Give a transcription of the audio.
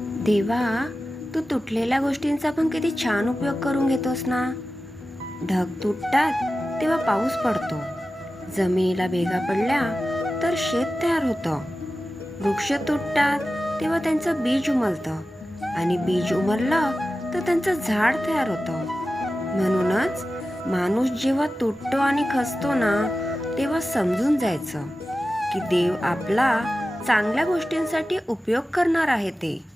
देवा तू तुटलेल्या गोष्टींचा पण किती छान उपयोग करून घेतोस ना. ढग तुटतात तेव्हा पाऊस पडतो. जमिनीला भेगा पडल्या तर शेत तयार होतं. वृक्ष तुटतात तेव्हा त्यांचं बीज उमलतं. आणि बीज उमललं तर त्यांचं झाड तयार होतं. म्हणूनच माणूस जेव्हा तुटतो आणि खचतो ना तेव्हा समजून जायचं की देव आपला चांगल्या गोष्टींसाठी उपयोग करणार आहे ते.